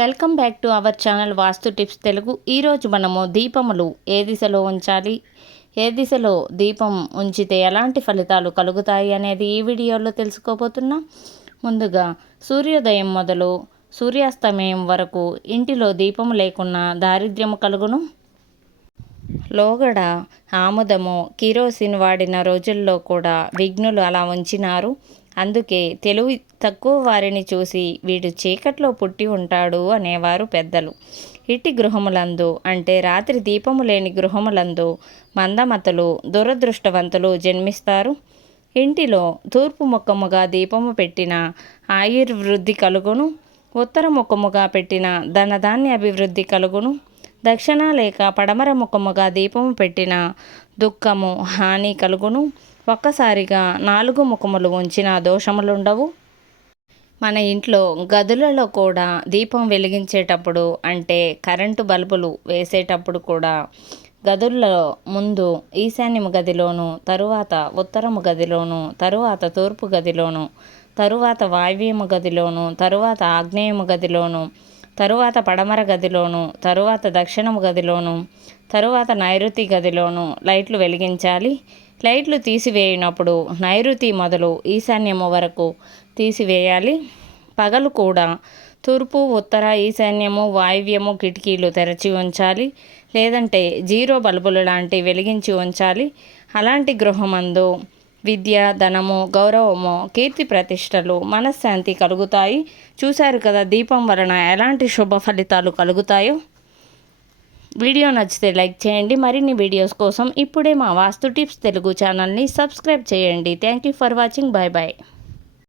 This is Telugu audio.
Welcome back to our channel Vastu tips Telugu. ఈరోజు మనము దీపములు ఏ దిశలో ఉంచాలి? ఏ దిశలో దీపం ఉంచితే ఎలాంటి ఫలితాలు కలుగుతాయి అనేది ఈ వీడియోలో తెలుసుకోబోతున్నాం. ముందుగా సూర్యోదయం మొదలు సూర్యాస్తమయం వరకు ఇంటిలో దీపము లేకున్నా దారిద్ర్యము కలుగును. లోగడ ఆముదము కిరోసిన్ వాడిన రోజుల్లో కూడా విఘ్నులు అలా ఉంచినారు. అందుకే తెలివి తక్కువ వారిని చూసి వీడు చీకట్లో పుట్టి ఉంటాడు అనేవారు పెద్దలు. ఇట్టి గృహములందు అంటే రాత్రి దీపము లేని గృహములందు మందమతలు దురదృష్టవంతులు జన్మిస్తారు. ఇంటిలో తూర్పు ముఖముగా దీపము పెట్టిన ఆయుర్వృద్ధి కలుగును ఉత్తర ముఖముగా పెట్టిన ధనధాన్య అభివృద్ధి కలుగును దక్షిణ లేక పడమర ముఖముగా దీపము పెట్టిన దుఃఖము హాని కలుగును ఒక్కసారిగా నాలుగు ముఖములు ఉంచిన దోషములుండవు? మన ఇంట్లో గదులలో కూడా దీపం వెలిగించేటప్పుడు అంటే కరెంటు బల్బులు వేసేటప్పుడు కూడా గదుల్లో ముందు ఈశాన్యము గదిలోను తరువాత ఉత్తరము గదిలోను తరువాత తూర్పు గదిలోను తరువాత వాయువ్యము గదిలోను తరువాత ఆగ్నేయము గదిలోను తరువాత పడమర గదిలోను తరువాత దక్షిణము గదిలోను తరువాత నైరుతి గదిలోను లైట్లు వెలిగించాలి. లైట్లు తీసివేయినప్పుడు నైరుతి మొదలు ఈశాన్యము వరకు తీసివేయాలి. పగలు కూడా తూర్పు ఉత్తర ఈశాన్యము వాయువ్యము కిటికీలు తెరచి ఉంచాలి. లేదంటే జీరో బల్బులు లాంటి వెలిగించి ఉంచాలి. అలాంటి గృహమందు విద్య ధనము గౌరవము కీర్తి ప్రతిష్టలు మనశ్శాంతి కలుగుతాయి. చూశారు కదా దీపం వలన ఎలాంటి శుభ ఫలితాలు కలుగుతాయో? వీడియో నచ్చితే లైక్ చేయండి. మరిన్ని వీడియోస్ కోసం ఇప్పుడే మా వాస్తు టిప్స్ తెలుగు ఛానల్ని సబ్స్క్రైబ్ చేయండి. Thank you for watching. Bye bye